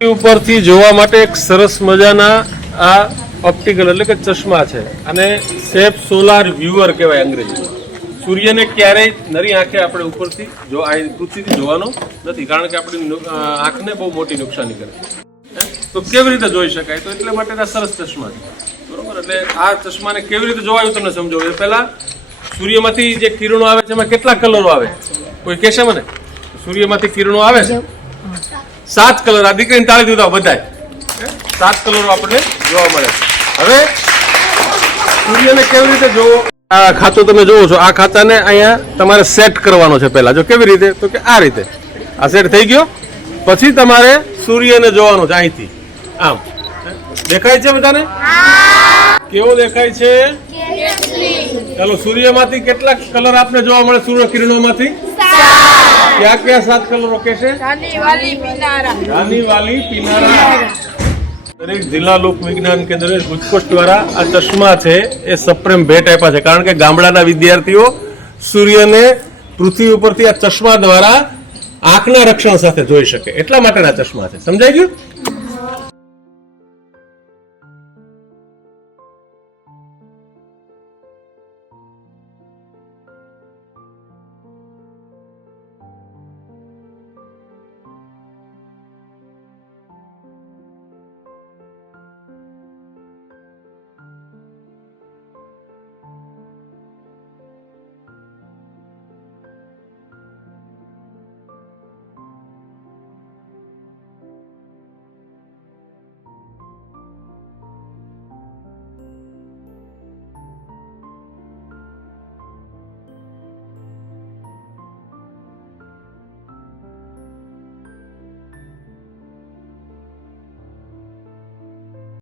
ઉપરથી જોવા માટે એક સરસ મજાના આ ઓપ્ટિકલ એટલે કે ચશ્મા છે અને સેફ સોલાર વ્યુઅર કહેવાય અંગ્રેજીમાં. સૂર્યને ક્યારેય નરી આંખે આપણે ઉપરથી જો આ પૃથ્વીથી જોવાનો નથી, કારણ કે આપણી આંખને બહુ મોટી નુકસાની કરે. તો કેવી રીતે જોઈ શકાય? તો એટલે માટે આ સરસ ચશ્મા છે, બરોબર. એટલે આ ચશ્માને કેવી રીતે જોવાયું તમને સમજો. એ પહેલા સૂર્યમાંથી જે કિરણો આવે છે એમાં કેટલા કલરો આવે કોઈ કહેશે મને? સૂર્યમાંથી કિરણો આવે છે 7 કલર. આ દીકરીને તાળી દીધા બધાય 7 કલરો આપણને જોવા મળે. હવે સૂર્યને કેવી રીતે જોવો? આ ખાતું તમે જોવો છો, આ ખાતાને અહીંયા તમારે સેટ કરવાનો છે પહેલા. જો કેવી રીતે? તો કે આ રીતે આ સેટ થઈ ગયો. પછી તમારે સૂર્યને જોવાનો છે અહીંથી. આમ દેખાય છે બધાને? કેવો દેખાય છે? ચાલો, સૂર્યમાંથી કેટલા કલર આપને જોવા મળે? સૂર્ય કિરણોમાંથી क्या क्या 7 कलरों कैसे? रानी वाली पीनारा. દરેક જિલ્લા લોક વિજ્ઞાન કેન્દ્ર ગુજકોટ દ્વારા આ ચશ્મા છે એ સપ્રેમ ભેટ આપ્યા છે, કારણ કે ગામડાના વિદ્યાર્થીઓ સૂર્યને પૃથ્વી ઉપરથી આ ચશ્મા દ્વારા આંખના રક્ષણ સાથે જોઈ શકે, એટલા માટેના ચશ્મા છે. સમજાઈ ગયું?